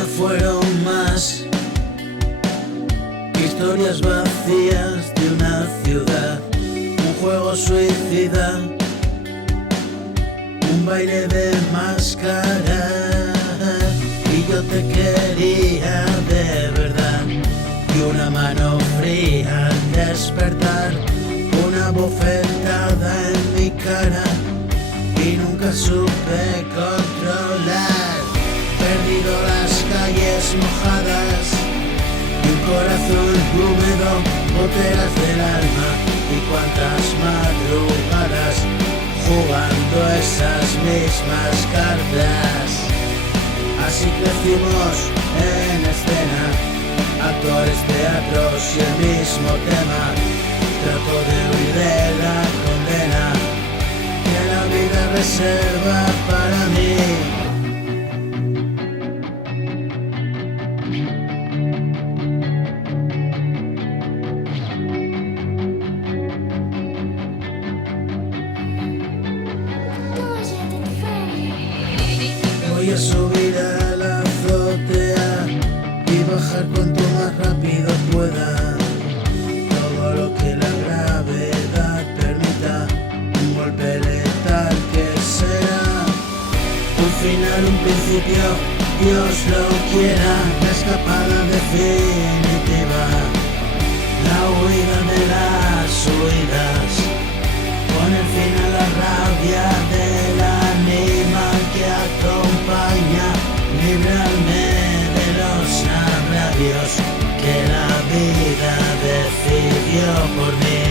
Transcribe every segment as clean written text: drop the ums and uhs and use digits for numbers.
no fueron más historias vacías de una ciudad, un juego suicida, un baile de máscaras. Y yo te quería de verdad, y una mano fría al despertar, una bofetada en mi cara, y nunca supe controlar. Perdido las calles mojadas y un corazón húmedo, goteras del alma, y cuantas madrugadas jugando esas mismas cartas. Así crecimos en escena, actores, teatros y el mismo tema. Trato de huir de la condena que la vida reserva para mí. Voy a subir a la azotea y bajar cuanto más rápido pueda. Todo lo que la gravedad permita, un golpe letal que será un final, un principio, Dios lo quiera. La escapada definitiva, la huida de las huidas, poner fin a la rabia del animal que acompaña, librarme de los agravios que la vida decidió por mí.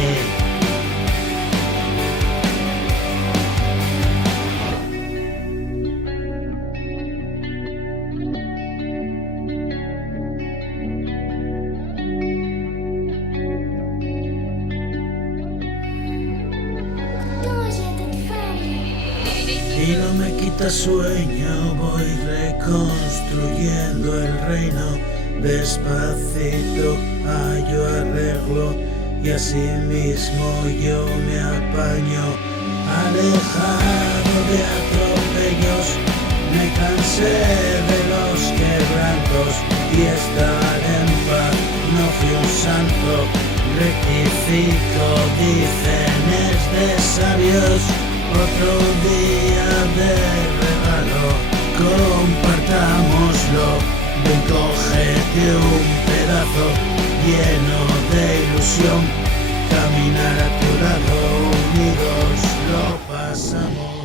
Y no me quita sueño, voy reconstruyendo el reino. Despacito hallo arreglo y así mismo yo me apaño. Alejado de atropellos, me cansé de los quebrantos y estar en paz. No fui un santo, rectifico, dicen es de sabios. Otro día de regalo, compartámoslo. Ven, cógete un pedazo lleno de ilusión. Caminar a tu lado, unidos lo pasamos.